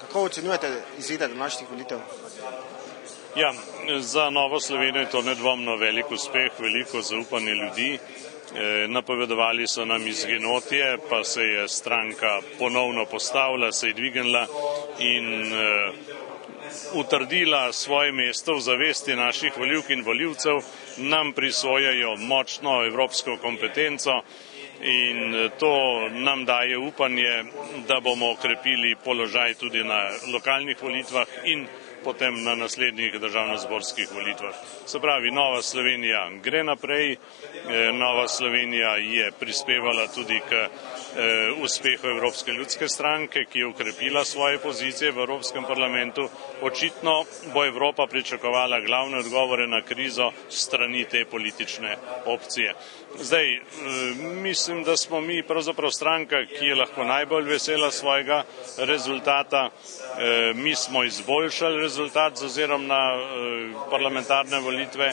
Kako ocenjujete izide današnjih volitev? Ja, za Novo Slovenijo je to nedvomno velik uspeh, veliko zaupanje ljudi. Napovedovali so nam izginotje, pa se je stranka ponovno postavila, se je dvignila in utrdila svoje mesto v zavesti naših volivk in volivcev, nam prisvojajo močno evropsko kompetenco in to nam daje upanje, da bomo okrepili položaj tudi na lokalnih volitvah in potem na naslednjih državnozborskih volitvah. Se pravi, Nova Slovenija gre naprej, Nova Slovenija je prispevala tudi k uspehu Evropske ljudske stranke, ki je ukrepila svoje pozicije v Evropskem parlamentu. Očitno bo Evropa pričakovala glavne odgovore na krizo strani te politične opcije. Zdaj, mislim, da smo mi pravzaprav stranka, ki je lahko najbolj vesela svojega rezultata. Mi smo izboljšali rezultat z ozirom na parlamentarne volitve,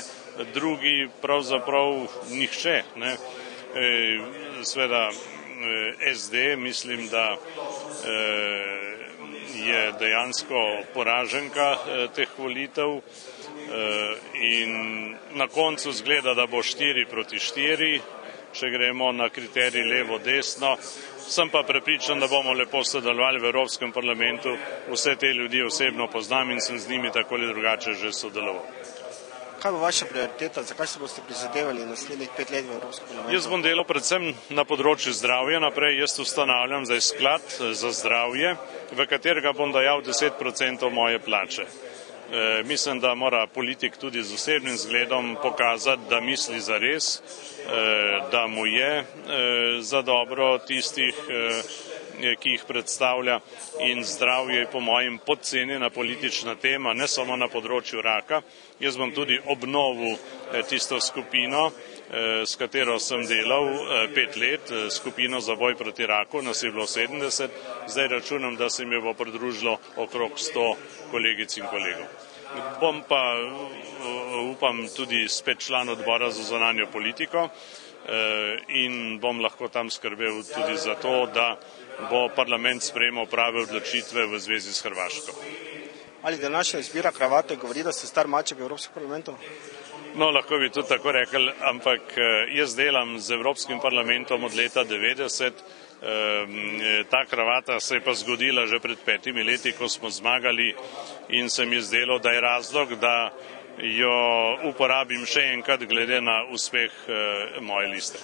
drugi pravzaprav nihče. Sveda SD, mislim, da je dejansko poraženka teh volitev in na koncu zgleda, da bo 4-4, če gremo na kriterij levo-desno. Sem pa prepričan, da bomo lepo sodelovali v Evropskem parlamentu. Vse te ljudi osebno poznam in sem z njimi tako ali drugače že sodeloval. Kaj bo vaša prioriteta? Zakaj se boste prizadevali naslednjih 5 let v Evropskem parlamentu? Jaz bom delal predvsem na področju zdravja naprej. Jaz ustanavljam zdaj sklad za zdravje, v katerega bom dajal 10% moje plače. Mislim, da mora politik tudi z osebnim zgledom pokazati, da misli zares, da mu je za dobro tistih, ki jih predstavlja, in zdravje je po mojem podcenjena politična tema, ne samo na področju raka. Jaz bom tudi obnovil tisto skupino, s katero sem delal 5 let, skupino za boj proti raku, nas je bilo 70, zdaj računam, da se mi bo pridružilo okrog 100 kolegic in kolegov. Bom pa, upam, tudi spet član odbora za zunanjo politiko in bom lahko tam skrbel tudi za to, da bo parlament sprejemal prave odločitve v zvezi s Hrvaško. Ali današnja izbira kravate govori, da ste star maček v Evropskem parlamentu? No, lahko bi tudi tako rekel, ampak jaz delam z Evropskim parlamentom od leta 90. Ta kravata se je pa zgodila že pred 5 leti, ko smo zmagali in se mi je zdelo, da je razlog, da jo uporabim še enkrat glede na uspeh moje liste.